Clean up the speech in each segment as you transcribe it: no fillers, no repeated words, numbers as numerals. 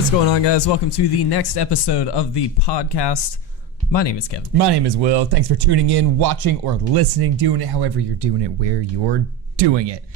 What's going on, guys? Welcome to the next episode of the podcast. My name is Kevin. My name is Will. Thanks for tuning in, watching, or listening, doing it however you're doing it, where you're doing it.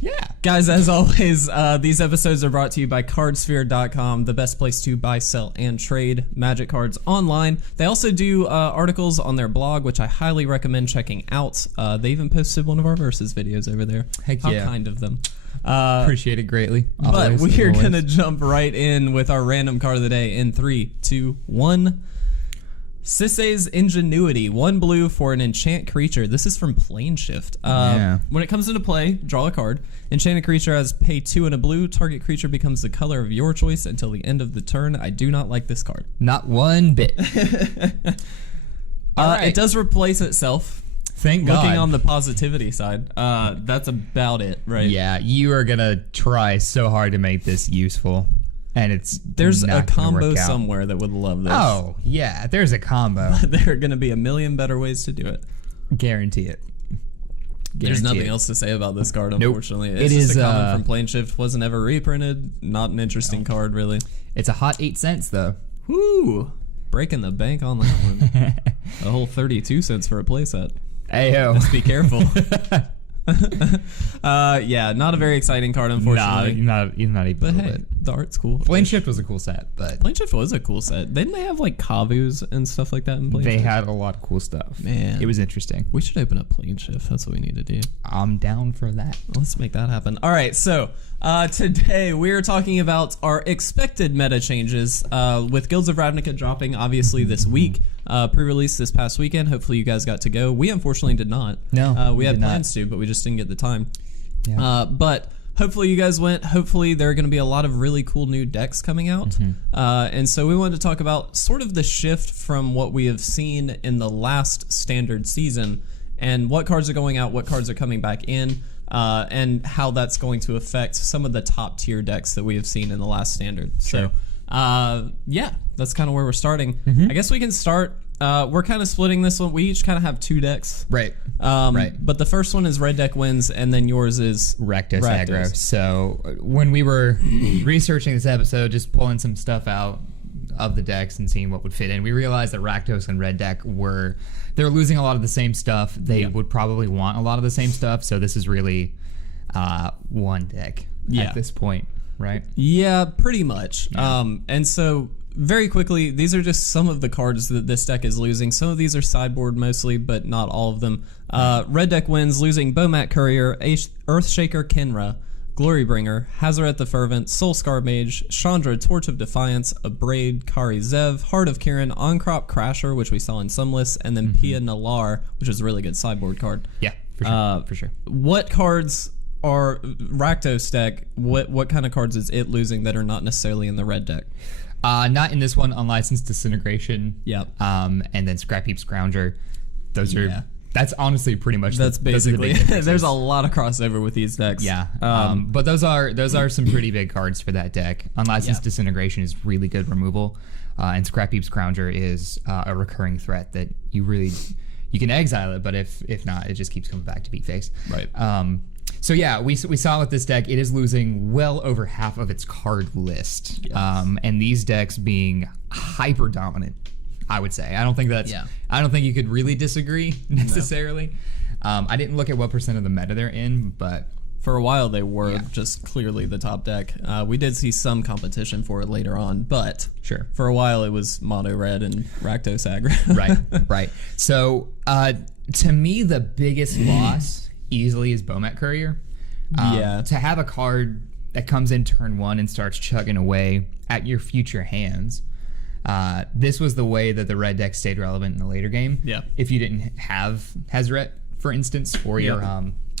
Yeah. Guys, as always, these episodes are brought to you by cardsphere.com, the best place to buy, sell, and trade Magic cards online. They also do articles on their blog, which I highly recommend checking out. They even posted one of our Versus videos over there. Heck How yeah. kind of them. Appreciate it greatly. But we're going to jump right in with our random card of the day in 3, 2, 1. Sisay's Ingenuity, 1 blue for an enchant creature. This is from Planeshift. When it comes into play, draw a card. Enchanted creature has pay 2 and a blue. Target creature becomes the color of your choice until the end of the turn. I do not like this card. Not one bit. All right. It does replace itself. Thank God. Looking on the positivity side, that's about it, right? Yeah, you are going to try so hard to make this useful. And there's not a combo work out. somewhere that would love this. Oh, yeah, there's a combo. There are going to be a million better ways to do it. Guarantee it. There's nothing else to say about this card, unfortunately. Nope. It's just a common from Planeshift. Wasn't ever reprinted. Not an interesting card, really. It's a hot 8 cents, though. Woo! Breaking the bank on that one. A whole 32 cents for a playset. Ayo. Let's be careful. Yeah, not a very exciting card, unfortunately. Not even a But little hey, bit. the art's cool. Planeshift was a cool set, but Planeshift was a cool set. Didn't they have like Kavus and stuff like that in Planeshift? they had a lot of cool stuff. Man. It was interesting. We should open up Planeshift. That's what we need to do. I'm down for that. Let's make that happen. All right, so today we're talking about our expected meta changes with Guilds of Ravnica dropping obviously this week, pre-release this past weekend. Hopefully you guys got to go. We unfortunately did not. No, we had did not. plans to, but we just didn't get the time. Yeah. But hopefully you guys went. Hopefully there are going to be a lot of really cool new decks coming out. And so we wanted to talk about sort of the shift from what we have seen in the last standard season and what cards are going out, what cards are coming back in, and how that's going to affect some of the top tier decks that we have seen in the last standard. Sure. So, yeah, that's kind of where we're starting. I guess we can start. We're kind of splitting this one. We each kind of have 2 decks. Right. But the first one is red deck wins, and then yours is Rakdos aggro. So when we were researching this episode, just pulling some stuff out of the decks and seeing what would fit in, we realized that Rakdos and red deck they're losing a lot of the same stuff. They would probably want a lot of the same stuff. So this is really one deck at this point, right? Yeah, pretty much. Yeah. And so very quickly, these are just some of the cards that this deck is losing. Some of these are sideboard mostly, but not all of them. Red deck wins, losing Bomat Courier, Earthshaker Kenra, Glorybringer, Hazaret the Fervent, Soulscar Mage, Chandra Torch of Defiance, Abrade, Kari Zev, Heart of Kirin, On-Crop Crasher, which we saw in some lists, and then Pia Nalar, which is a really good sideboard card. Yeah, for sure. What cards are Rakdos deck? What kind of cards is it losing that are not necessarily in the red deck? Not in this one. Unlicensed Disintegration. Yep. And then Scrap Heap Scrounger. Those are. That's honestly pretty much. That's basically. There's a lot of crossover with these decks. Yeah. But those are some pretty big cards for that deck. Unlicensed Disintegration is really good removal, and Scrap Heap Scrounger is a recurring threat that you can exile it, but if not, it just keeps coming back to beat face. Right. So yeah, we saw with this deck, it is losing well over half of its card list. Yes. And these decks being hyper dominant, I would say. I don't think you could really disagree necessarily. No. I didn't look at what % of the meta they're in, but for a while they were just clearly the top deck. We did see some competition for it later on, but sure. For a while it was Mono Red and Rakdos aggro. Right. So to me, the biggest loss easily is Bomat Courier. To have a card that comes in turn 1 and starts chugging away at your future hands. This was the way that the red deck stayed relevant in the later game. Yeah. If you didn't have Hazaret, for instance, or your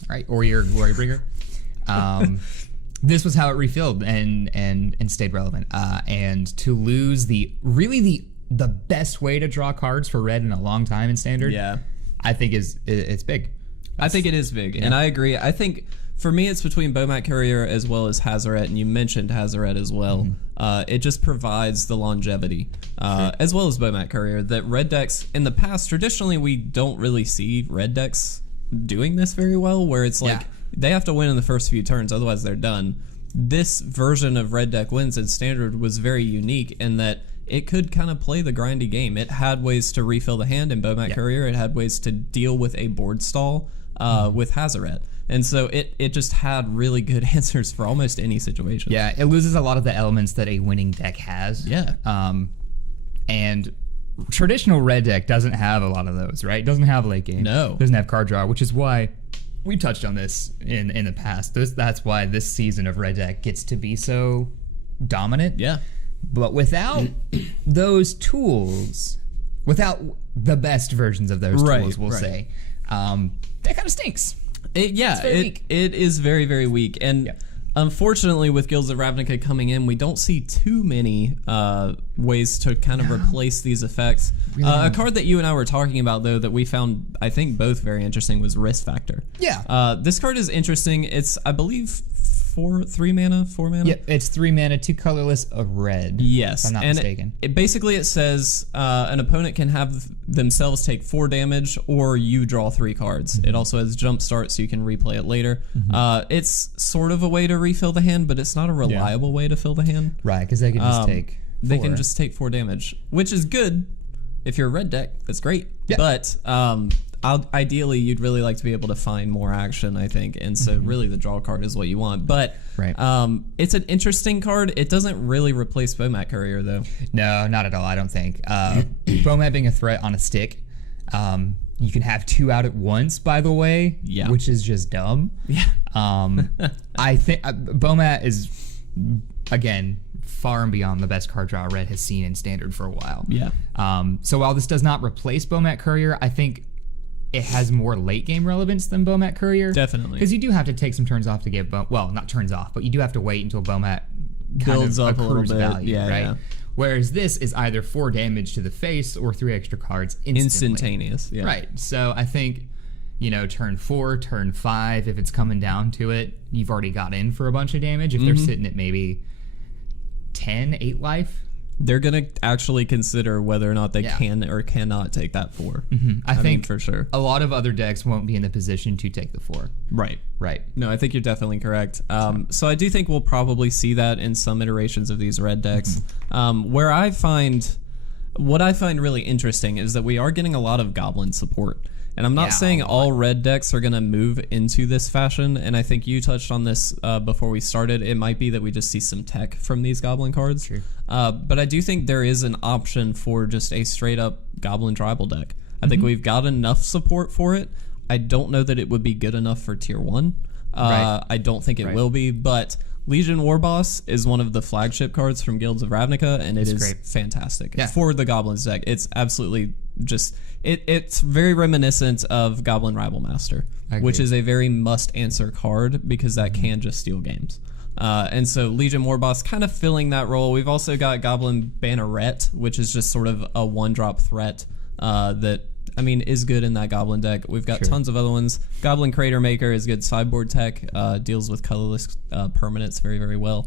Glorybringer, this was how it refilled and stayed relevant. And to lose the best way to draw cards for red in a long time in standard, I think it's big. I think it is big, and I agree. I think for me, it's between Bomat Courier as well as Hazaret, and you mentioned Hazaret as well. It just provides the longevity, as well as Bomat Courier, that red decks, in the past, traditionally, we don't really see red decks doing this very well, where it's like, they have to win in the first few turns, otherwise they're done. this version of Red Deck Wins in Standard was very unique in that it could kind of play the grindy game. It had ways to refill the hand in Bomat Courier. It had ways to deal with a board stall with Hazaret. And so it just had really good answers for almost any situation. Yeah, it loses a lot of the elements that a winning deck has. Yeah. And traditional red deck doesn't have a lot of those, right? It doesn't have late game. No. Doesn't have card draw, which is why we touched on this in the past. That's why this season of red deck gets to be so dominant. Yeah. But without those tools, without the best versions of those tools, we'll say, that kind of stinks. It is very, very weak. And unfortunately, with Guilds of Ravnica coming in, we don't see too many ways to kind of replace these effects. A card that you and I were talking about, though, that we found, I think, both very interesting was Risk Factor. Yeah. This card is interesting. It's, I believe, 4 mana. Yeah, it's 3 mana, 2 colorless, a red. Yes, if I'm not mistaken. It says an opponent can have themselves take 4 damage, or you draw 3 cards. It also has jump start, so you can replay it later. It's sort of a way to refill the hand, but it's not a reliable way to fill the hand. Right, because they can just take 4. They can just take 4 damage, which is good if you're a red deck. That's great, but ideally, you'd really like to be able to find more action, I think, and so really the draw card is what you want. But it's an interesting card. It doesn't really replace Bomat Courier, though. No, not at all, I don't think. Bomat being a threat on a stick, you can have 2 out at once, by the way, which is just dumb. Yeah. I think Bomat is, again, far and beyond the best card draw Red has seen in Standard for a while. Yeah. So while this does not replace Bomat Courier, I think it has more late game relevance than Bomat Courier. Definitely. Because you do have to take some turns off to get, well, not turns off, but you do have to wait until Bomat builds up a little bit. Value, right? Whereas this is either 4 damage to the face or 3 extra cards instantly. Instantaneous, Right. So I think, turn 4, turn 5, if it's coming down to it, you've already got in for a bunch of damage. If they're sitting at maybe 10, 8 life, they're going to actually consider whether or not they can or cannot take that 4. I think for sure. A lot of other decks won't be in the position to take the 4. Right. No, I think you're definitely correct. So I do think we'll probably see that in some iterations of these red decks. What I find really interesting is that we are getting a lot of goblin support. And I'm not saying all red decks are going to move into this fashion, and I think you touched on this before we started. It might be that we just see some tech from these goblin cards. True. But I do think there is an option for just a straight-up goblin tribal deck. I think we've got enough support for it. I don't know that it would be good enough for Tier 1. I don't think it will be, but Legion Warboss is one of the flagship cards from Guilds of Ravnica, and it's great. Fantastic. For the Goblins deck. It's absolutely just... It's very reminiscent of Goblin Rival Master, which is a very must-answer card because that can just steal games. And so Legion Warboss kind of filling that role. We've also got Goblin Banneret, which is just sort of a one-drop threat that, is good in that Goblin deck. We've got tons of other ones. Goblin Crater Maker is good sideboard tech, deals with colorless permanents very, very well.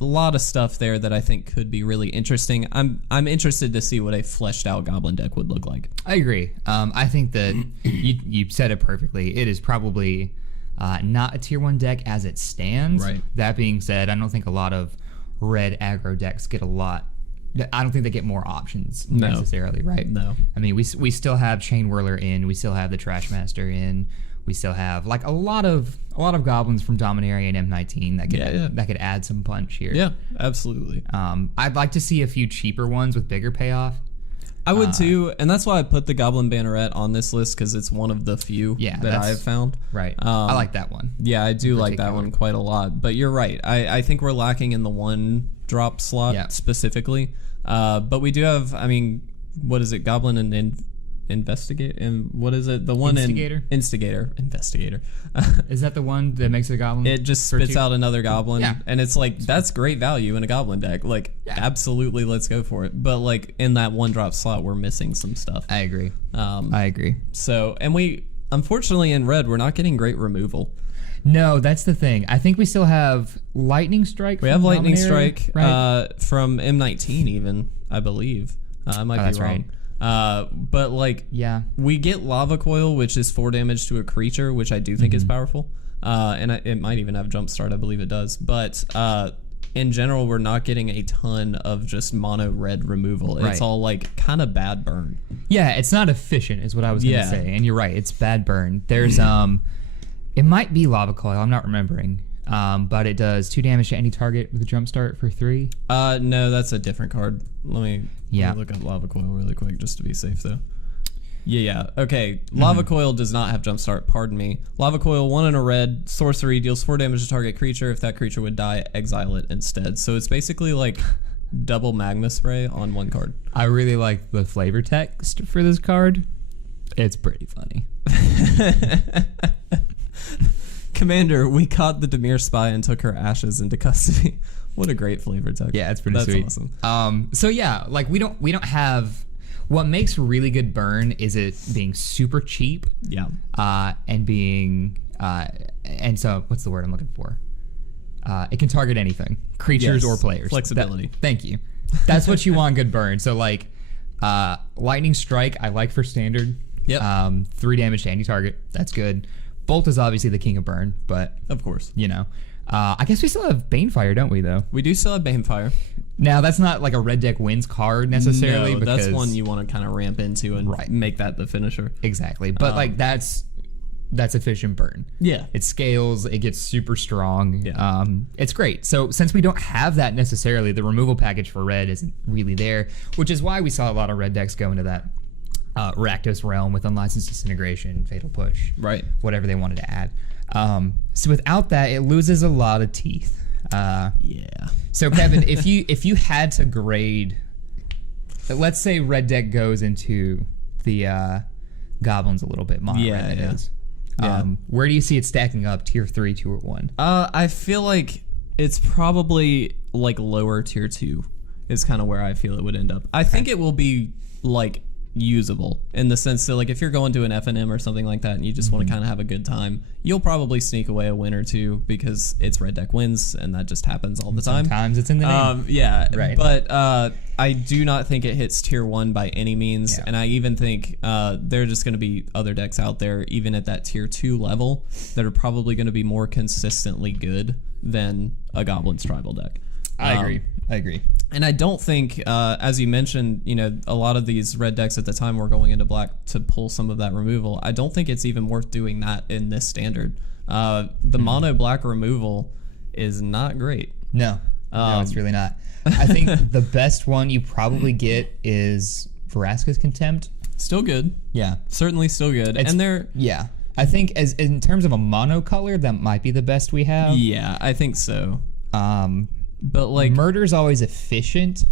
A lot of stuff there that I think could be really interesting. I'm interested to see what a fleshed out Goblin deck would look like. I agree. I think that you said it perfectly. It is probably not a Tier 1 deck as it stands. That being said, I don't think a lot of red aggro decks get a lot. I don't think they get more options necessarily, right? No. We still have Chain Whirler in. We still have the Trashmaster in. We still have a lot of goblins from Dominaria and M19 that could add some punch here. Yeah, absolutely. I'd like to see a few cheaper ones with bigger payoff. I would too, and that's why I put the Goblin Banneret on this list because it's one of the few that I have found. Right. I like that one. Yeah, I do like that one quite a lot. But you're right. I think we're lacking in the one drop slot specifically. But we do have. What is it? Goblin and Investigate, and what is it? The one Investigator. Is that the one that makes a goblin? It just spits out another goblin, and it's that's great value in a goblin deck. Absolutely, let's go for it. But in that one drop slot, we're missing some stuff. I agree. So, and we unfortunately in red, we're not getting great removal. No, that's the thing. I think we still have Lightning Strike. We have Lightning Strike from M19, even I believe. I might be wrong. But like, Yeah. we get Lava Coil, which is 4 damage to a creature, which I do think is powerful. And it might even have Jumpstart. I believe it does. But in general, we're not getting a ton of just mono red removal. It's all like kind of bad burn. Yeah, it's not efficient, is what I was going to say. And you're right, it's bad burn. There's it might be Lava Coil. I'm not remembering. But it does 2 damage to any target with a Jumpstart for 3. No, that's a different card. Let me look up Lava Coil really quick just to be safe, though. Yeah. Okay. Lava Coil does not have Jumpstart. Pardon me. Lava Coil, 1 and a red, sorcery, deals 4 damage to target creature. If that creature would die, exile it instead. So it's basically like double Magma Spray on 1 card. I really like the flavor text for this card. It's pretty funny. Commander, we caught the Demir spy and took her ashes into custody. What a great flavor text. Yeah, it's pretty sweet. That's awesome. So yeah, like we don't have. What makes really good burn is it being super cheap. Yeah. And being and so what's the word I'm looking for? It can target anything, creatures or players. Flexibility. Thank you. That's what you want. Good burn. So like, lightning strike I like for standard. Yep. 3 damage to any target. That's good. Bolt is obviously the king of burn, but of course, you know. I guess we still have Banefire, don't we, though? We do still have Banefire. Now, that's not like a red deck wins card necessarily. No, because that's one you want to kind of ramp into and make that the finisher. Exactly. But like that's efficient burn. Yeah. It scales, it gets super strong. Yeah. It's great. So since we don't have that necessarily, the removal package for red isn't really there, which is why we saw a lot of red decks go into that Rakdos realm with Unlicensed Disintegration, Fatal Push, right? Whatever they wanted to add. So without that, it loses a lot of teeth. Yeah. So Kevin, if you had to grade, let's say red deck goes into the goblins a little bit, mono red that is. Where do you see it stacking up? Tier 3, 2, or 1? I feel like it's probably like lower tier 2 is kind of where I feel it would end up. I think it will be like usable in the sense that like if you're going to an FNM or something like that and you just want to kind of have a good time, you'll probably sneak away a win or two because it's red deck wins and that just happens all the time. Sometimes it's in the name. Yeah, right. But I do not think it hits tier 1 by any means, and I even think there are just going to be other decks out there even at that tier 2 level that are probably going to be more consistently good than a Goblins tribal deck. I agree. And I don't think, as you mentioned, you know, a lot of these red decks at the time were going into black to pull some of that removal. I don't think it's even worth doing that in this standard. The mono black removal is not great. No, it's really not. I think the best one you probably get is Vraska's Contempt. Still good. Yeah. Certainly still good. And they're... Yeah. I think as in terms of a mono color, that might be the best we have. Yeah, I think so. But like Murder's always efficient.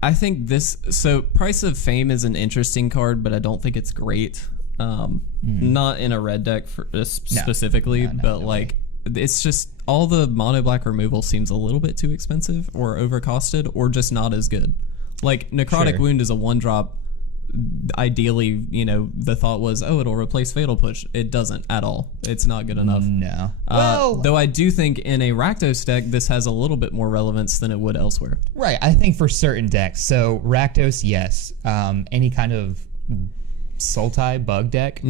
I think this. So Price of Fame is an interesting card, but I don't think it's great. Not in a red deck specifically, but like it's just all the mono black removal seems a little bit too expensive or overcosted or just not as good. Like Necrotic Wound is a 1-drop. Ideally, you know, the thought was, oh, it'll replace Fatal Push. It doesn't at all. It's not good enough. No. Though I do think in a Rakdos deck, this has a little bit more relevance than it would elsewhere. Right. I think for certain decks. So Rakdos, yes. Any kind of Sultai bug deck,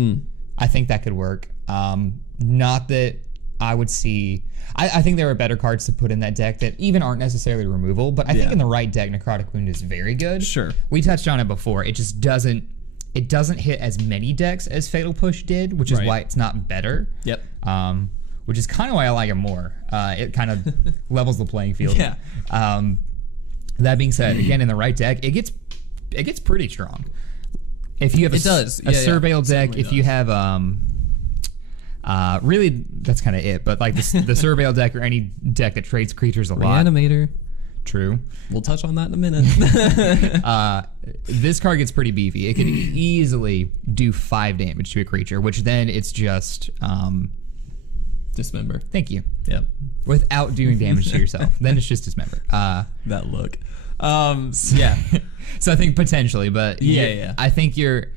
I think that could work. Not that I would see... I think there are better cards to put in that deck that even aren't necessarily removal, but I think in the right deck, Necrotic Wound is very good. Sure. We touched on it before. It just doesn't hit as many decks as Fatal Push did, which is why it's not better. Yep. Which is kind of why I like it more. It kind of levels the playing field. Yeah. That being said, again, in the right deck, it gets pretty strong. If you have a Surveil deck, if you have really, that's kind of it. But like the Surveil deck or any deck that trades creatures a lot. Reanimator. True. We'll touch on that in a minute. This card gets pretty beefy. It can easily do 5 damage to a creature, which then it's just... Dismember. Thank you. Yep. Without doing damage to yourself. Then it's just dismember. That look. Yeah. So I think potentially, but yeah. I think you're...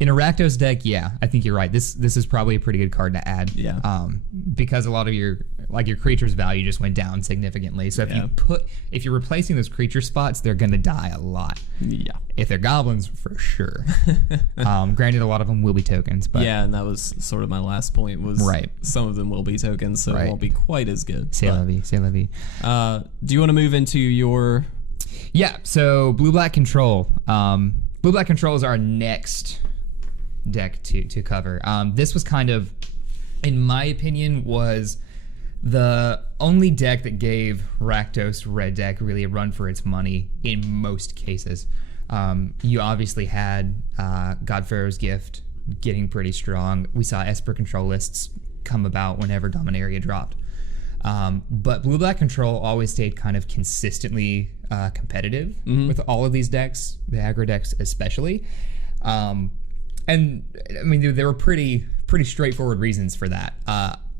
In a Rakdos deck, yeah, I think you're right. This is probably a pretty good card to add. Yeah. Because a lot of your creature's value just went down significantly. So if you're replacing those creature spots, they're gonna die a lot. Yeah. If If they're goblins, for sure. Granted, a lot of them will be tokens, but yeah, and that was sort of my last point. Was right. Some of them will be tokens, so it won't be quite as good. C'est la vie, c'est la vie. Do you want to move into your? Yeah. So blue-black control. Blue-black control is our next deck to cover. This was kind of, in my opinion, was the only deck that gave Rakdos red deck really a run for its money in most cases. You obviously had Godpharaoh's Gift getting pretty strong. We saw Esper control lists come about whenever Dominaria dropped. But blue-black control always stayed kind of consistently competitive with all of these decks, the aggro decks especially. And I mean, there were pretty straightforward reasons for that.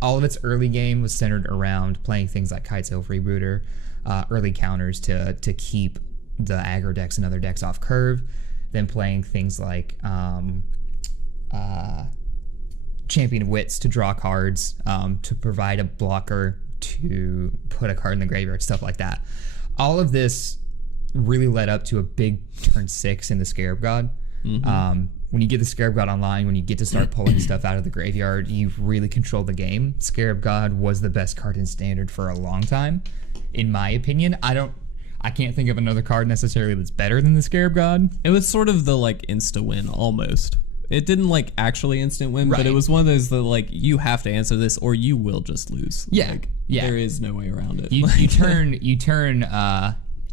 All of its early game was centered around playing things like Kitesail Freebooter, early counters to keep the aggro decks and other decks off curve, then playing things like Champion of Wits to draw cards, to provide a blocker to put a card in the graveyard, stuff like that. All of this really led up to a big turn 6 in the Scarab God. When you get the Scarab God online, when you get to start pulling stuff out of the graveyard, you really control the game. Scarab God was the best card in Standard for a long time, in my opinion. I can't think of another card necessarily that's better than the Scarab God. It was sort of the like insta win almost. It didn't like actually instant win, but it was one of those that like you have to answer this or you will just lose. Yeah, like, yeah. There is no way around it. You turn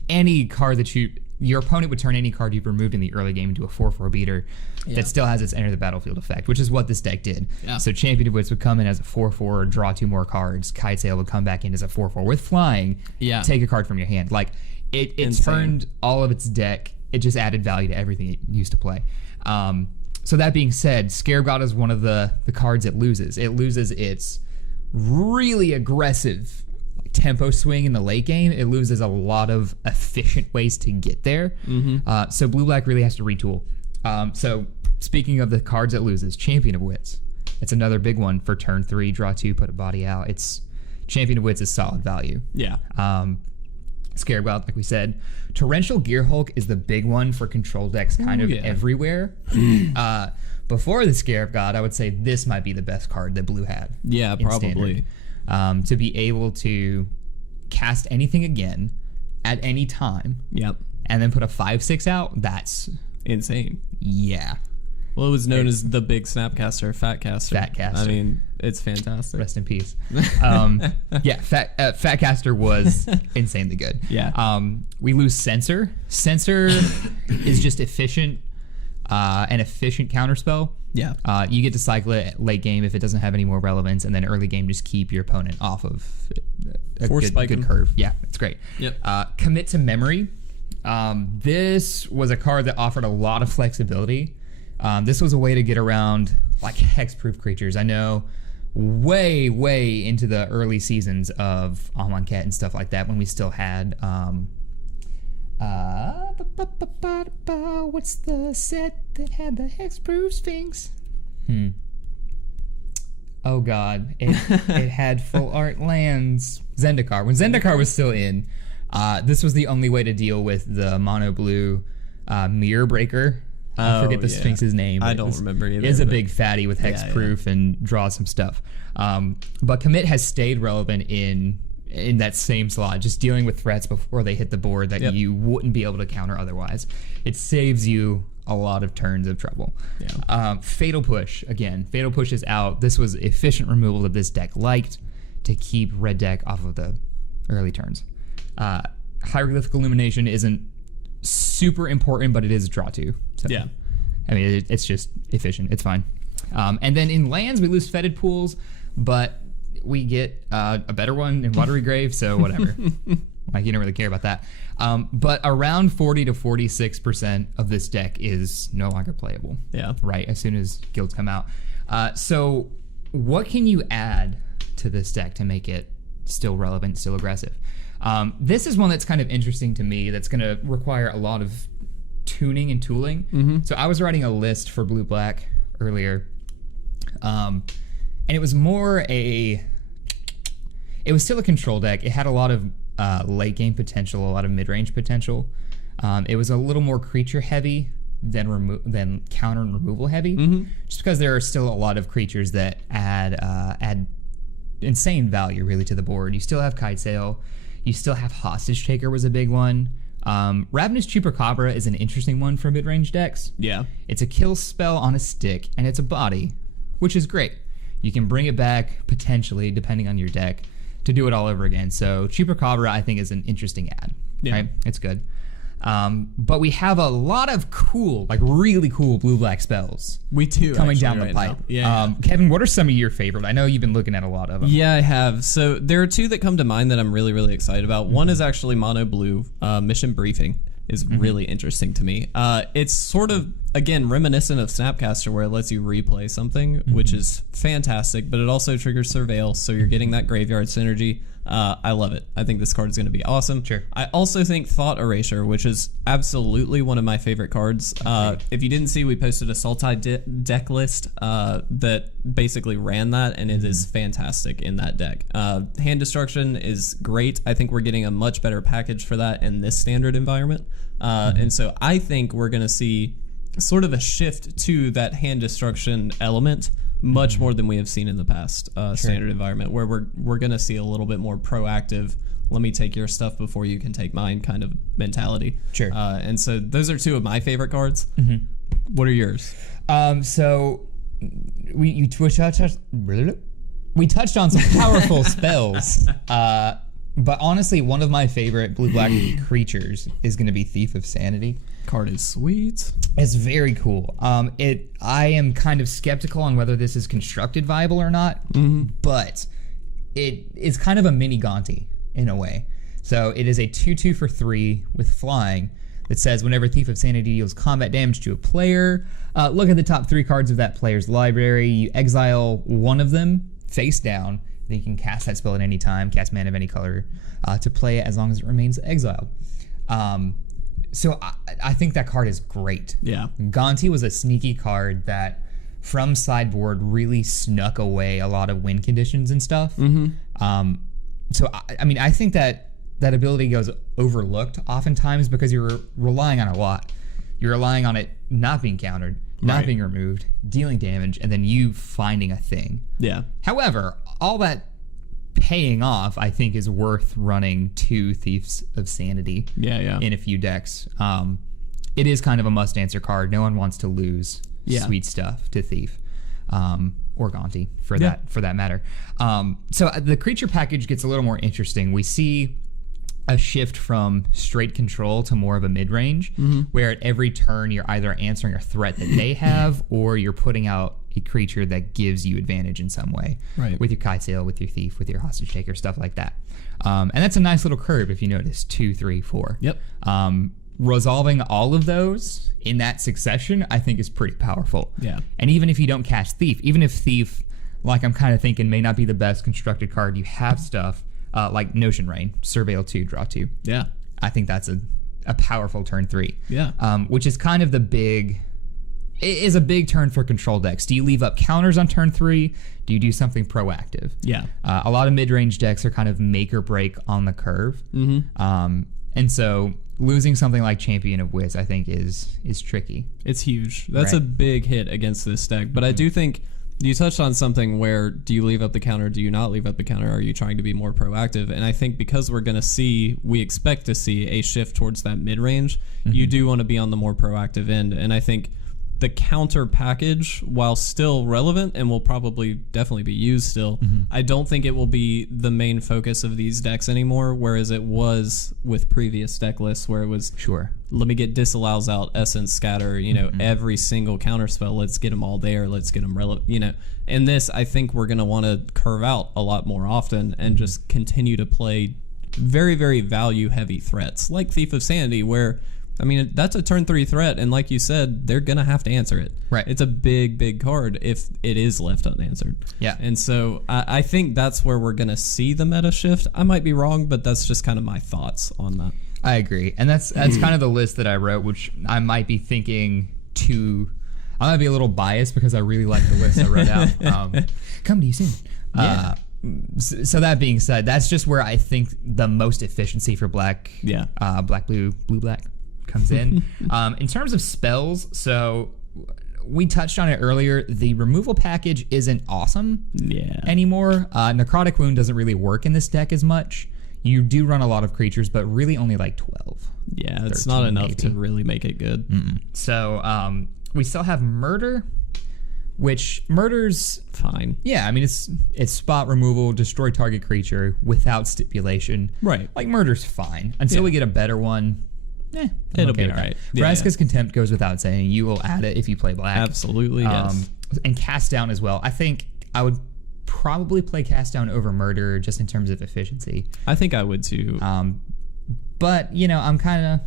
any card that your opponent would turn any card you've removed in the early game into a 4/4 beater that still has its enter the battlefield effect, which is what this deck did. Yeah. So Champion of Wits would come in as a 4/4, draw 2 more cards. Kitesail would come back in as a 4/4 with flying. Yeah. Take a card from your hand. Like it turned all of its deck. It just added value to everything it used to play. So that being said, Scarab God is one of the cards it loses. It loses its really aggressive tempo swing in the late game. It loses a lot of efficient ways to get there. So blue-black really has to retool. So speaking of the cards it loses, Champion of Wits. It's another big one for turn 3, draw 2, put a body out. It's Champion of Wits is solid value. Yeah. Scarab God, like we said. Torrential Gearhulk is the big one for control decks kind of everywhere. Before the Scarab God, I would say this might be the best card that blue had. Yeah, probably. To be able to cast anything again at any time. Yep. And then put a 5/6 out, that's insane. Yeah. Well, it was known as the big Snapcaster, Fatcaster. Fatcaster. I mean, it's fantastic. Rest in peace. Fatcaster was insanely good. Yeah. We lose Censor. Censor is just efficient, an efficient counterspell. Yeah. You get to cycle it late game if it doesn't have any more relevance, and then early game just keep your opponent off of a good curve. Yeah, it's great. Yep. Commit to Memory. This was a card that offered a lot of flexibility. This was a way to get around like hexproof creatures. I know way into the early seasons of Amonkhet and stuff like that when we still had what's the set that had the hexproof Sphinx? Oh god, it had full art lands. Zendikar. When Zendikar was still in, this was the only way to deal with the mono blue Mirror Breaker. I forget the Sphinx's name. I don't remember either. It's a big fatty with hexproof and draws some stuff. But Commit has stayed relevant in that same slot, just dealing with threats before they hit the board that you wouldn't be able to counter otherwise. It saves you a lot of turns of trouble. Yeah. Fatal Push, again. Fatal Push is out. This was efficient removal that this deck liked to keep red deck off of the early turns. Hieroglyphic Illumination isn't super important, but it is a draw 2. So, yeah. I mean, it's just efficient. It's fine. And then in lands, we lose Fetid Pools, but we get a better one in Watery Grave, so whatever. Like, you don't really care about that. But around 40 to 46% of this deck is no longer playable. Yeah. Right, as soon as guilds come out. So what can you add to this deck to make it still relevant, still aggressive? This is one that's kind of interesting to me that's going to require a lot of tuning and tooling. So I was writing a list for blue-black earlier, and it was more it was still a control deck. It had a lot of late game potential, a lot of mid-range potential. It was a little more creature heavy than counter and removal heavy, just because there are still a lot of creatures that add insane value really to the board. You still have Kite Sail, you still have Hostage Taker was a big one. Ravenous Chupacabra is an interesting one for mid-range decks. Yeah. It's a kill spell on a stick, and it's a body, which is great. You can bring it back, potentially, depending on your deck, to do it all over again. So Chupacabra, I think, is an interesting ad. Yeah. Right? It's good. But we have a lot of cool, like really cool blue-black spells. We do, coming down the pipe. Yeah. Kevin, what are some of your favorite? I know you've been looking at a lot of them. Yeah, I have. So there are two that come to mind that I'm really, really excited about. One is actually mono blue. Mission Briefing is really interesting to me. It's sort of, again, reminiscent of Snapcaster, where it lets you replay something, which is fantastic, but it also triggers Surveil, so you're getting that graveyard synergy. I love it. I think this card is going to be awesome. Sure. I also think Thought Erasure, which is absolutely one of my favorite cards. If you didn't see, we posted a Sultai deck list that basically ran that, and it is fantastic in that deck. Hand Destruction is great. I think we're getting a much better package for that in this standard environment. And so I think we're going to see sort of a shift to that Hand Destruction element much more than we have seen in the past standard environment, where we're going to see a little bit more proactive, let me take your stuff before you can take mine kind of mentality. Sure. And so those are two of my favorite cards. What are yours? So we touched on some powerful spells. But honestly, one of my favorite blue-black creatures is going to be Thief of Sanity. Card is sweet. It's very cool. I am kind of skeptical on whether this is constructed viable or not, but it is kind of a mini Gonti in a way. So it is a 2/2 for 3 with flying that says whenever Thief of Sanity deals combat damage to a player, look at the top 3 cards of that player's library. You exile one of them face down. Then you can cast that spell at any time, cast mana of any color, to play it as long as it remains exiled. So I think that card is great. Yeah. Gonti was a sneaky card that from sideboard really snuck away a lot of win conditions and stuff. So I mean, I think that ability goes overlooked oftentimes because you're relying on a lot. You're relying on it not being countered, not being removed, dealing damage, and then you finding a thing. Yeah. However, all that paying off, I think, is worth running 2 Thieves of Sanity in a few decks. It is kind of a must-answer card. No one wants to lose sweet stuff to Thief. Or Gonti, for that matter. So the creature package gets a little more interesting. We see a shift from straight control to more of a mid-range, where at every turn you're either answering a threat that they have, or you're putting out a creature that gives you advantage in some way, with your Kite Sail, with your Thief, with your Hostage Taker, stuff like that. And that's a nice little curve if you notice, 2, 3, 4. Yep. Resolving all of those in that succession, I think, is pretty powerful. Yeah. And even if you don't cast Thief, even if Thief, like I'm kind of thinking, may not be the best constructed card, you have stuff like Notion Rain, Surveil 2, draw 2. Yeah. I think that's a powerful turn 3. Yeah. Which is kind of it is a big turn for control decks. Do you leave up counters on turn 3? Do you do something proactive? Yeah. A lot of mid-range decks are kind of make or break on the curve. And so losing something like Champion of Wiz, I think, is tricky. It's huge. That's a big hit against this deck. But I do think you touched on something where, do you leave up the counter? Do you not leave up the counter? Are you trying to be more proactive? And I think because we expect to see a shift towards that mid-range, you do want to be on the more proactive end. And I think the counter package, while still relevant and will probably definitely be used still, I don't think it will be the main focus of these decks anymore, whereas it was with previous deck lists where it was, let me get Disallows out, Essence, Scatter, every single counter spell, let's get them all there, let's get them relevant, And this, I think we're going to want to curve out a lot more often and just continue to play very, very value-heavy threats, like Thief of Sanity, where that's a turn 3 threat, and like you said, they're going to have to answer it. Right. It's a big, big card if it is left unanswered. Yeah. And so I think that's where we're going to see the meta shift. I might be wrong, but that's just kind of my thoughts on that. I agree. And that's kind of the list that I wrote, which I might be thinking I might be a little biased because I really like the list I wrote out. Come to you soon. Yeah. So that being said, that's just where I think the most efficiency for black, black, blue, black. comes in. In terms of spells, so we touched on it earlier. The removal package isn't awesome anymore. Necrotic Wound doesn't really work in this deck as much. You do run a lot of creatures, but really only like 12. Yeah, it's not enough maybe to really make it good. So we still have Murder, which Murder's fine. Yeah, I mean it's spot removal, destroy target creature without stipulation. Right. Like Murder's fine until we get a better one. It'll be all right. Vraska's Contempt goes without saying. You will add it if you play black. Absolutely, yes. And Cast Down as well. I think I would probably play Cast Down over Murder just in terms of efficiency. I think I would too. But, I'm kind of...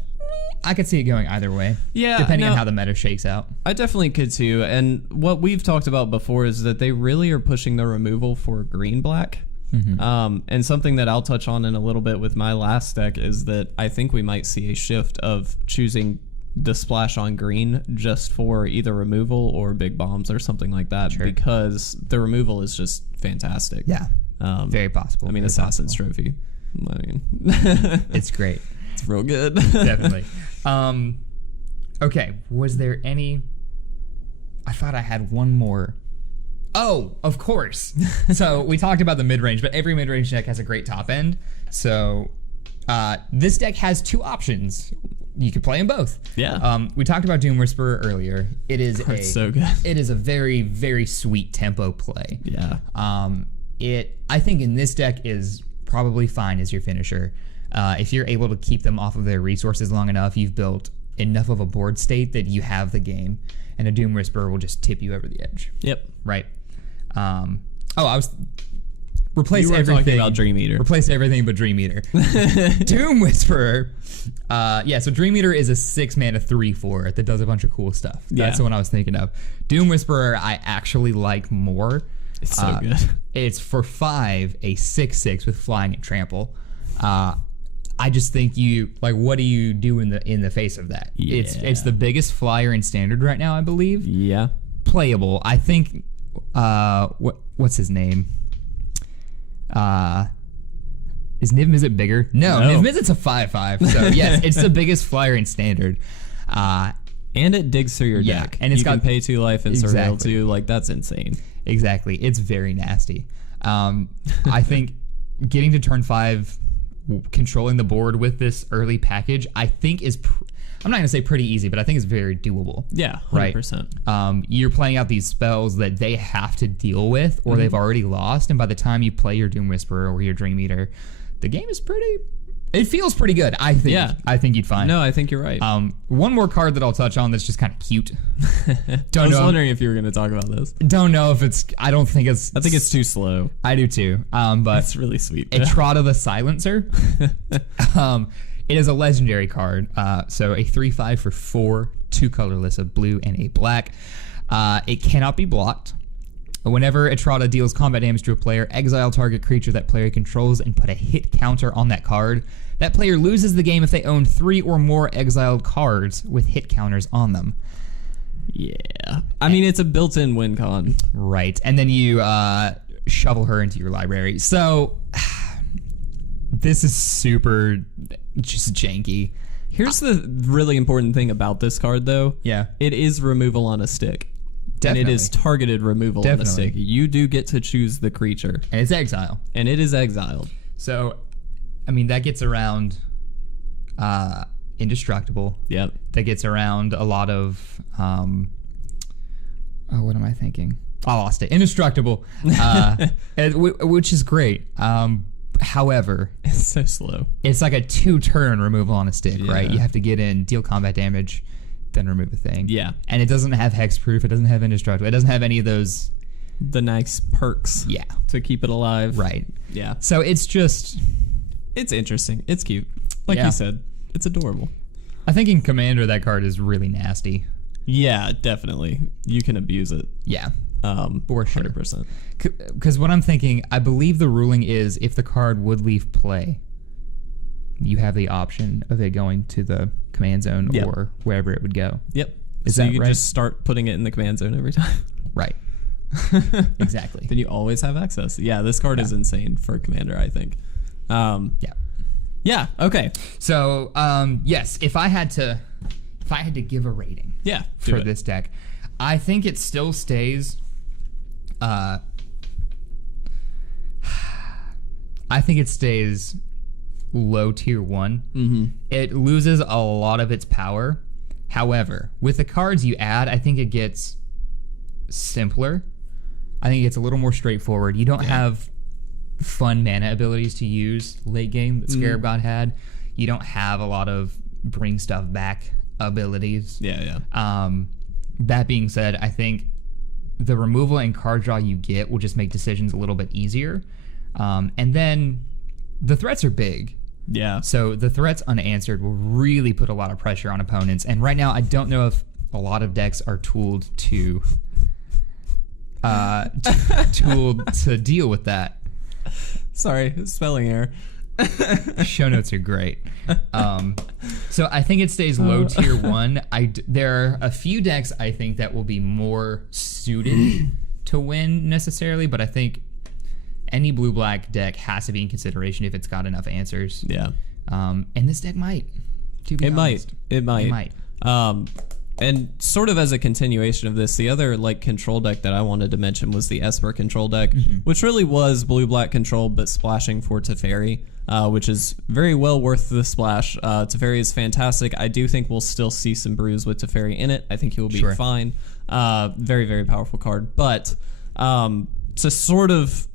I could see it going either way. Yeah. Depending on how the meta shakes out. I definitely could too. And what we've talked about before is that they really are pushing the removal for green-black. And something that I'll touch on in a little bit with my last deck is that I think we might see a shift of choosing the splash on green just for either removal or big bombs or something like that, because the removal is just fantastic. Yeah, very possible. I mean, Assassin's Trophy. It's great. It's real good. Definitely. Okay, was there any... I thought I had one more. Oh, of course. So we talked about the mid-range, but every mid-range deck has a great top end. So this deck has two options. You can play them both. Yeah. We talked about Doom Whisperer earlier. It's so good. It is a very, very sweet tempo play. Yeah. I think in this deck is probably fine as your finisher. If you're able to keep them off of their resources long enough, you've built enough of a board state that you have the game, and a Doom Whisperer will just tip you over the edge. Yep. Right. I was replace you were everything. Talking about Dream Eater. Replace everything but Dream Eater. Doom Whisperer. So Dream Eater is a 6-mana 3/4 that does a bunch of cool stuff. That's the one I was thinking of. Doom Whisperer I actually like more. It's so good. It's for 5, a 6/6 with flying and trample. I just think what do you do in the face of that? Yeah. It's the biggest flyer in standard right now, I believe. Yeah. Playable. I think what's his name? Is Niv Mizzet bigger? No. Niv Mizzet's a 5/5. So yes, it's the biggest flyer in standard. And it digs through your deck. And you can pay 2 life and surveil 2. Like, that's insane. Exactly. It's very nasty. I think getting to turn 5, controlling the board with this early package, I think is... I'm not going to say pretty easy, but I think it's very doable. Yeah, 100%. Right? You're playing out these spells that they have to deal with or they've already lost, and by the time you play your Doom Whisperer or your Dream Eater, the game is pretty... It feels pretty good, I think. Yeah. I think you'd find. No, I think you're right. One more card that I'll touch on that's just kind of cute. I was wondering if you were going to talk about this. Don't know if it's... I don't think it's... I think it's too slow. I do too. But it's really sweet. Etrata the Silencer. It is a legendary card. So a 3/5 for 4, 2 colorless, a blue and a black. It cannot be blocked. Whenever Etrata deals combat damage to a player, exile target creature that player controls and put a hit counter on that card. That player loses the game if they own 3 or more exiled cards with hit counters on them. Yeah. I mean, it's a built-in win con. Right. And then you shovel her into your library. So this is super just janky. Here's the really important thing about this card, though. Yeah. It is removal on a stick. Definitely. And it is targeted removal on a stick. You do get to choose the creature. And it's exile. And it is exiled. So, I mean, that gets around Indestructible. Yep. That gets around a lot of... what am I thinking? I lost it. Indestructible. Which is great. However... It's so slow. It's like a 2-turn removal on a stick, right? You have to get in, deal combat damage... then remove a thing. Yeah. And it doesn't have hexproof. It doesn't have indestructible. It doesn't have any of those... The nice perks. Yeah. To keep it alive. Right. Yeah. So it's just... It's interesting. It's cute. Like you said. It's adorable. I think in Commander that card is really nasty. Yeah, definitely. You can abuse it. Yeah. For sure. 100%. Because what I'm thinking, I believe the ruling is if the card would leave play... you have the option of it going to the command zone or wherever it would go. Yep. Is so that you right? can just start putting it in the command zone every time. Right. Exactly. Then you always have access. Yeah, this card is insane for Commander, I think. Yeah. Yeah, okay. So, yes, if I had to if I had to give a rating, for this deck, I think it still stays. I think it stays low tier 1. Mm-hmm. It loses a lot of its power. However, with the cards you add, I think it gets simpler. I think it's a little more straightforward. You don't have fun mana abilities to use late game that Scarab God had. You don't have a lot of bring stuff back abilities. That being said, I think the removal and card draw you get will just make decisions a little bit easier. And then the threats are big. Yeah. So the threats unanswered will really put a lot of pressure on opponents. And right now, I don't know if a lot of decks are tooled to deal with that. Sorry, spelling error. Show notes are great. So I think it stays low tier 1. There are a few decks I think that will be more suited to win necessarily, but I think any blue-black deck has to be in consideration if it's got enough answers. Yeah. And this deck might. It might. And sort of as a continuation of this, the other like control deck that I wanted to mention was the Esper control deck, which really was blue-black control, but splashing for Teferi, which is very well worth the splash. Teferi is fantastic. I do think we'll still see some brews with Teferi in it. I think he will be fine. Very, very powerful card. But to sort of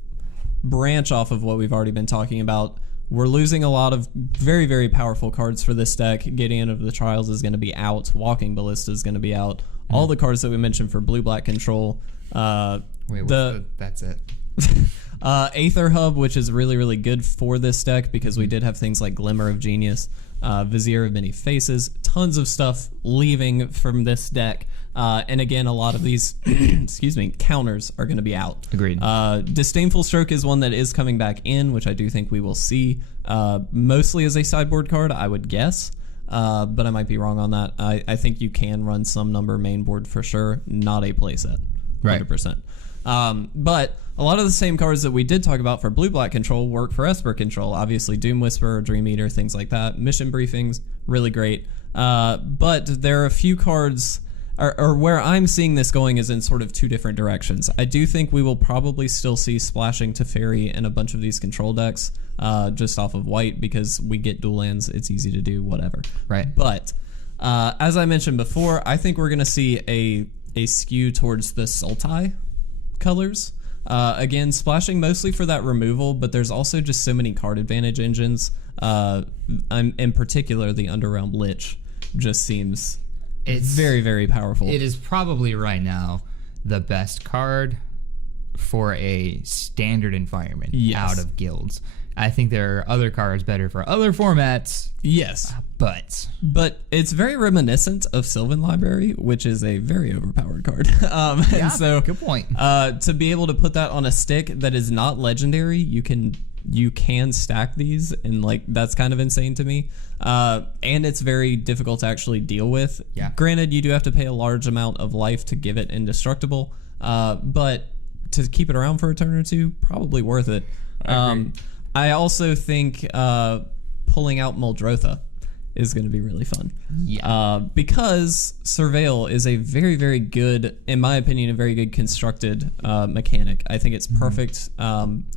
branch off of what we've already been talking about, we're losing a lot of very, very powerful cards for this deck. Gideon of the Trials is going to be out. Walking Ballista is going to be out. All the cards that we mentioned for blue-black control. That's it. Aether Hub, which is really, really good for this deck because we did have things like Glimmer of Genius, Vizier of Many Faces, tons of stuff leaving from this deck. And again, a lot of these counters are going to be out. Agreed. Disdainful Stroke is one that is coming back in, which I do think we will see mostly as a sideboard card, I would guess. But I might be wrong on that. I think you can run some number main board for sure, not a playset. 100%. But a lot of the same cards that we did talk about for blue-black control work for Esper control. Obviously, Doom Whisperer, Dream Eater, things like that. Mission Briefings, really great. But there are a few cards, or where I'm seeing this going is in sort of two different directions. I do think we will probably still see splashing Teferi in a bunch of these control decks just off of white because we get dual lands. It's easy to do, whatever. Right. But as I mentioned before, I think we're going to see a skew towards the Sultai colors. Again, splashing mostly for that removal, but there's also just so many card advantage engines. In particular, the Underrealm Lich just seems very, very powerful. It is probably right now the best card for a standard environment out of guilds. I think there are other cards better for other formats. Yes. But it's very reminiscent of Sylvan Library, which is a very overpowered card. And so, good point. To be able to put that on a stick that is not legendary, you can stack these, and like that's kind of insane to me. And it's very difficult to actually deal with. Yeah. Granted, you do have to pay a large amount of life to give it indestructible, but to keep it around for a turn or two, probably worth it. I also think pulling out Muldrotha is going to be really fun. Yeah. Because Surveil is a very, very good, in my opinion, a very good constructed mechanic. I think it's perfect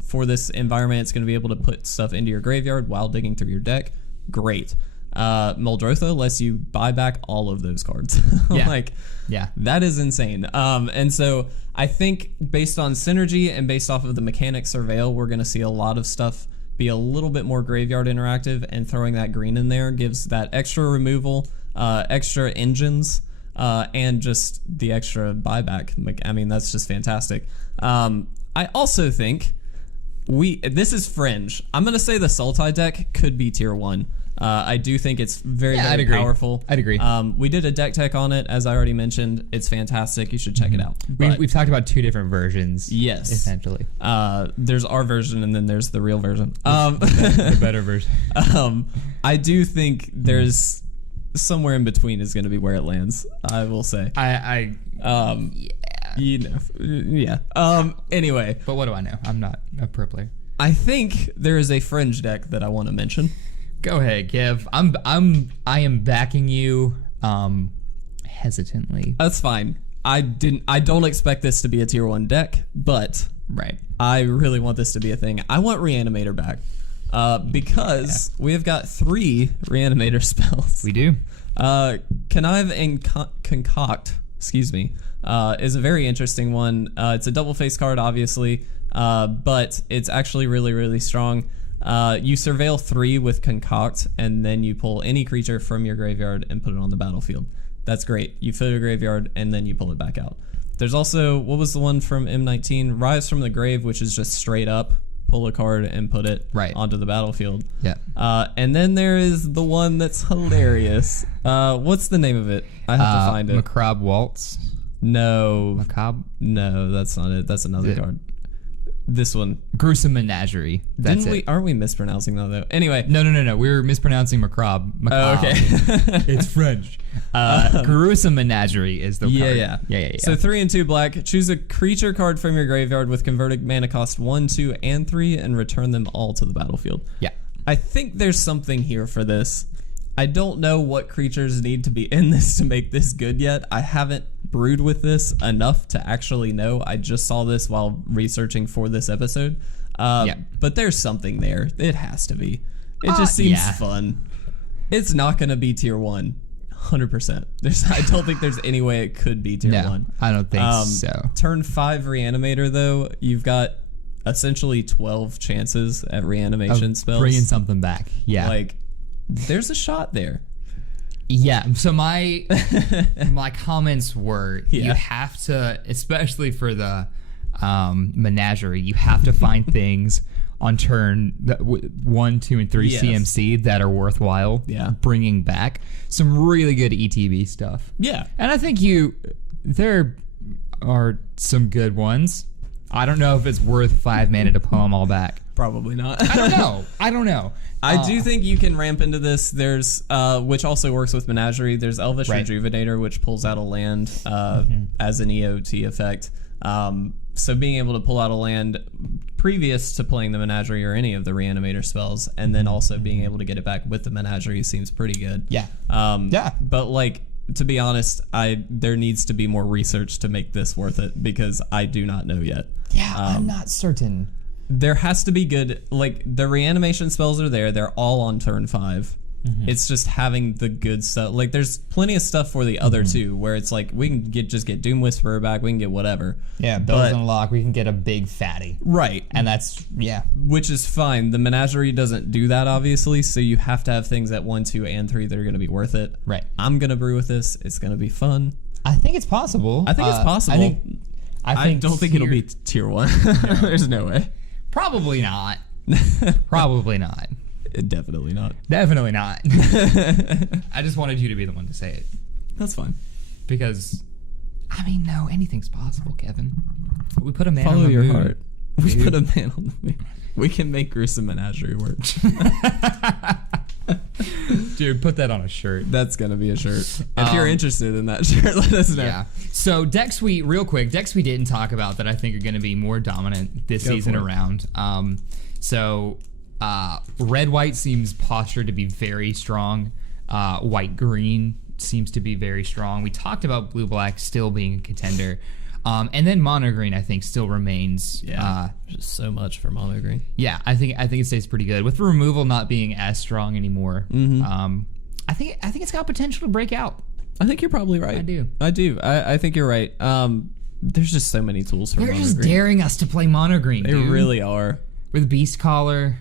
for this environment. It's going to be able to put stuff into your graveyard while digging through your deck. Great. Muldrotha lets you buy back all of those cards. That is insane. And so I think based on synergy and based off of the mechanic Surveil, we're going to see a lot of stuff be a little bit more graveyard interactive, and throwing that green in there gives that extra removal, extra engines, and just the extra buyback. I mean, that's just fantastic. I also think this is fringe. I'm going to say the Sultai deck could be tier 1. I do think it's very powerful. I'd agree. We did a deck tech on it, as I already mentioned. It's fantastic. You should check it out. We've talked about two different versions. Yes. Essentially. There's our version, and then there's the real version. The better version. I do think there's somewhere in between is going to be where it lands, I will say. Anyway. But what do I know? I'm not a pro player. I think there is a fringe deck that I want to mention. Go ahead, Kev. I am backing you hesitantly. That's fine. I don't expect this to be a tier 1 deck, but Right. I really want this to be a thing. I want Reanimator back. Because we have got 3 Reanimator spells. We do. Connive and Concoct, is a very interesting one. It's a double face card, obviously, but it's actually really, really strong. You surveil 3 with Concoct, and then you pull any creature from your graveyard and put it on the battlefield. That's great. You fill your graveyard, and then you pull it back out. There's also, what was the one from M19? Rise from the Grave, which is just straight up pull a card and put it onto the battlefield. Yeah. And then there is the one that's hilarious. What's the name of it? I have to find it. Macabre Waltz. No. Macabre? No, that's not it. That's another card. This one. Gruesome Menagerie. That's it. Aren't we mispronouncing that though? Anyway. No. We were mispronouncing macabre. Oh, okay. It's French. Gruesome Menagerie is the card. Yeah. So 3 and 2 black. Choose a creature card from your graveyard with converted mana cost 1, 2, and 3 and return them all to the battlefield. Yeah. I think there's something here for this. I don't know what creatures need to be in this to make this good yet. I haven't brewed with this enough to actually know. I just saw this while researching for this episode. But there's something there. It has to be. It just seems fun. It's not going to be tier 1. 100%. I don't think there's any way it could be tier 1. I don't think so. Turn 5 Reanimator, though, you've got essentially 12 chances at reanimation spells. Bringing something back. Yeah. Like, there's a shot there. Yeah. So my comments were you have to, especially for the Menagerie, you have to find things on turn 1, 2, and 3 CMC that are worthwhile bringing back. Some really good ETB stuff. Yeah. And I think there are some good ones. I don't know if it's worth 5 mana to pull them all back. Probably not. I don't know. I do think you can ramp into this. There's, which also works with Menagerie. There's Elvish Rejuvenator, which pulls out a land as an EOT effect. So being able to pull out a land previous to playing the Menagerie or any of the Reanimator spells, and then also being able to get it back with the Menagerie seems pretty good. Yeah. But like, to be honest, there needs to be more research to make this worth it because I do not know yet. Yeah, I'm not certain. There has to be good, like, the reanimation spells are there. They're all on turn 5. It's just having the good stuff. Like, there's plenty of stuff for the other two where it's like, we can just get Doom Whisperer back. We can get whatever. Yeah, Bells Unlock. We can get a big fatty. Right. And that's, which is fine. The Menagerie doesn't do that, obviously, so you have to have things at 1, 2, and 3 that are going to be worth it. Right. I'm going to brew with this. It's going to be fun. I think it's possible. I think it's possible. I don't think it'll be tier 1. There's no way. Probably not. Probably not. Definitely not. Definitely not. I just wanted you to be the one to say it. That's fine. Because, I mean, no, anything's possible, Kevin. We put a man Follow on the your moon. heart. We put a man on the moon. We can make Gruesome Menagerie work. Dude, put that on a shirt. That's going to be a shirt. If you're interested in that shirt, let us know. Yeah. So decks real quick, decks we didn't talk about that I think are going to be more dominant this season around. Red-white seems postured to be very strong. White-green seems to be very strong. We talked about blue-black still being a contender. And then mono green, I think, still remains. Yeah, just so much for mono green. Yeah, I think it stays pretty good with removal not being as strong anymore. I think it's got potential to break out. I think you're probably right. I do. I think you're right. There's just so many tools for mono green. They're just daring us to play mono green. They really are. With Beast Caller.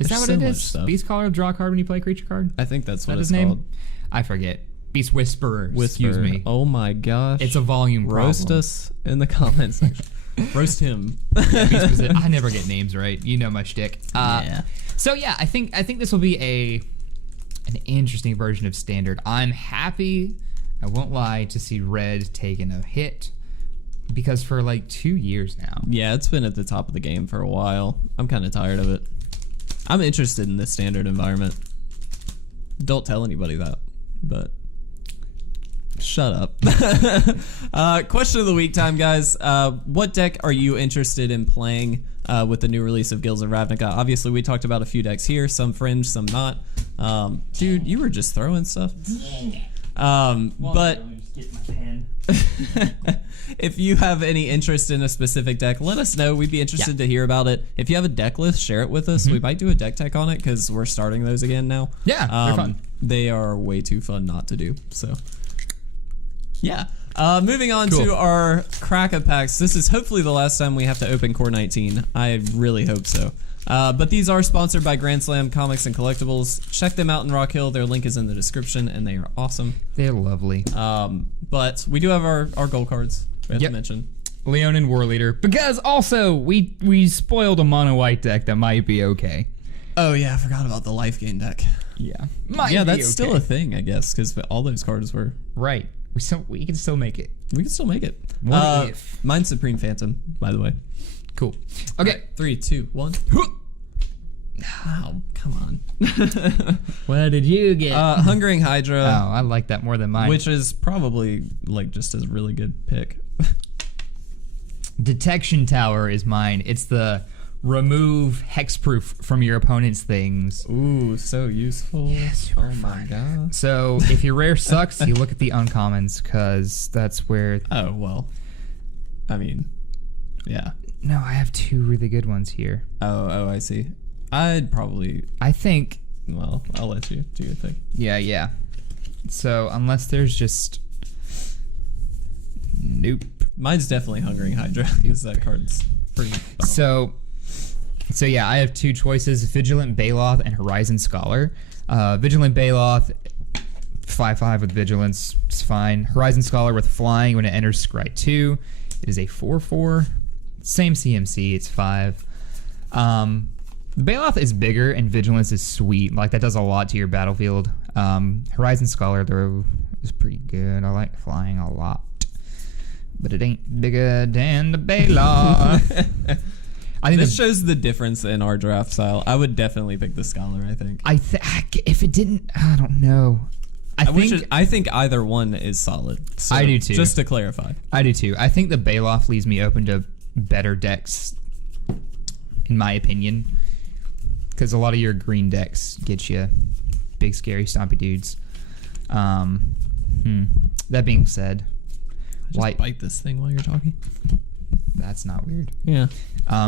Is that what it is? Beast Caller, draw a card when you play a creature card? I think that's what it's called. I forget. Beast Whisperer. Excuse me. Oh my gosh. It's a volume problem. Roast us in the comments section. Roast him. Yeah, Beast I never get names right. You know my shtick. So yeah, I think this will be an interesting version of Standard. I'm happy, I won't lie, to see Red taking a hit because for like 2 years now. Yeah, it's been at the top of the game for a while. I'm kind of tired of it. I'm interested in this Standard environment. Don't tell anybody that, but shut up. Question of the week time, guys. What deck are you interested in playing with the new release of Guilds of Ravnica? Obviously, we talked about a few decks here, some fringe, some not. Dude, you were just throwing stuff. But let me just get my pen. if you have any interest in a specific deck, let us know. We'd be interested to hear about it. If you have a deck list, share it with us. We might do a deck tech on it because we're starting those again now. Yeah, they're fun. They are way too fun not to do. So, yeah. Moving on to our Kraken packs. This is hopefully the last time we have to open Core 19. I really hope so. But these are sponsored by Grand Slam Comics and Collectibles. Check them out in Rock Hill. Their link is in the description, and they are awesome. They're lovely. But we do have our gold cards. We have to mention Leonin War Leader, because also we spoiled a mono white deck that might be okay. Oh yeah, I forgot about the life gain deck. Yeah, that's still a thing, I guess, because all those cards were right. We can still make it. We can still make it. What if? Mine's Supreme Phantom, by the way. Cool. Okay, right, 3, 2, 1. Oh, come on. What did you get? Hungering Hydra. Oh, I like that more than mine. Which is probably like just a really good pick. Detection Tower is mine. It's the remove hexproof from your opponent's things. Ooh, so useful. Yes, oh my god. So if your rare sucks, you look at the uncommons, because that's where... Oh, well. I mean, yeah. No, I have 2 really good ones here. Oh, I see. I think... Well, I'll let you do your thing. Yeah. So unless there's just... Nope. Mine's definitely Hungering Hydra, because that card's pretty... So yeah, I have 2 choices: Vigilant Baloth and Horizon Scholar. Vigilant Baloth, 5/5 with Vigilance, it's fine. Horizon Scholar with Flying when it enters Scry 2. It is a 4/4. Same CMC, it's 5. The Baloth is bigger and Vigilance is sweet. Like, that does a lot to your battlefield. Horizon Scholar, though, is pretty good. I like Flying a lot. But it ain't bigger than the Baloth. I think this shows the difference in our draft style. I would definitely pick the Scholar, I think. If it didn't, I don't know. I think either one is solid. So I do too. Just to clarify. I do too. I think the Baloth leaves me open to better decks, in my opinion. Because a lot of your green decks get you big, scary, stompy dudes. That being said, just bite this thing while you're talking. That's not weird. Yeah.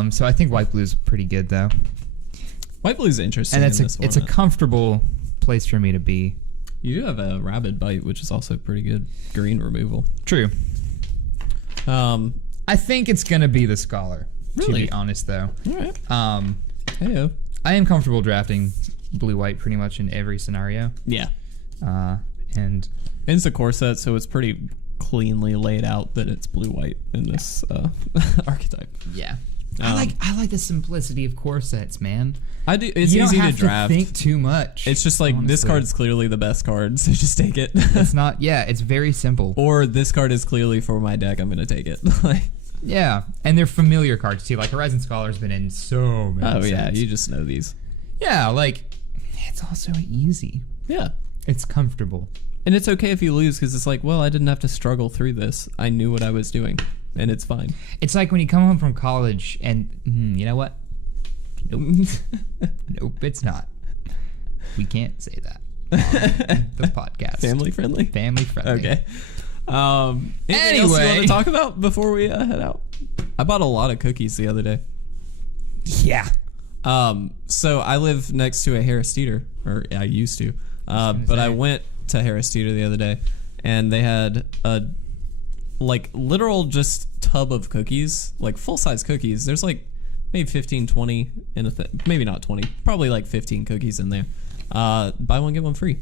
So I think white blue's pretty good though. White blue's interesting. And it's a comfortable place for me to be. You do have a Rabid Bite, which is also pretty good. Green removal. True. I think it's gonna be the Scholar. Really? To be honest though. All right. Heyo. I am comfortable drafting blue-white pretty much in every scenario. Yeah. And it's a core set, so it's pretty cleanly laid out that it's blue-white in this archetype. Yeah. I like the simplicity of core sets, man. I do. It's easy to draft. You don't have to think too much. It's just like, honestly, this card's clearly the best card, so just take it. It's not. Yeah, it's very simple. Or this card is clearly for my deck. I'm gonna take it. Yeah, and they're familiar cards too. Like Horizon Scholar's been in so many. Oh sets. Yeah, you just know these. Yeah, like it's also easy. Yeah, it's comfortable. And it's okay if you lose, because it's like, well, I didn't have to struggle through this. I knew what I was doing, and it's fine. It's like when you come home from college and, you know what? Nope. Nope, it's not. We can't say that on the podcast. Family friendly? Family friendly. Okay. Anything else you want to talk about before we head out? I bought a lot of cookies the other day. Yeah. So I live next to a Harris Teeter, or I used to. But I went to Harris Teeter the other day, and they had a literal just tub of cookies, like full-size cookies. There's like maybe 15, 20 in a maybe not 20, probably like 15 cookies in there. Buy one, get one free.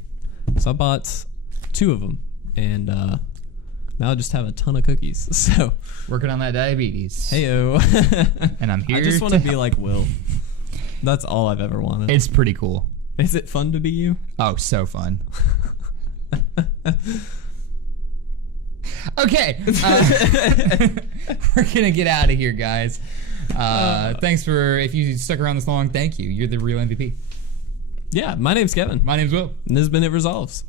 So I bought 2 of them, and now I just have a ton of cookies. So working on that diabetes. Heyo. And I'm here. I just want to be like Will. That's all I've ever wanted. It's pretty cool. Is it fun to be you? Oh, so fun. Okay. We're going to get out of here, guys. Thanks for, if you stuck around this long, thank you. You're the real MVP. Yeah, my name's Kevin. My name's Will. And this has been It Resolves.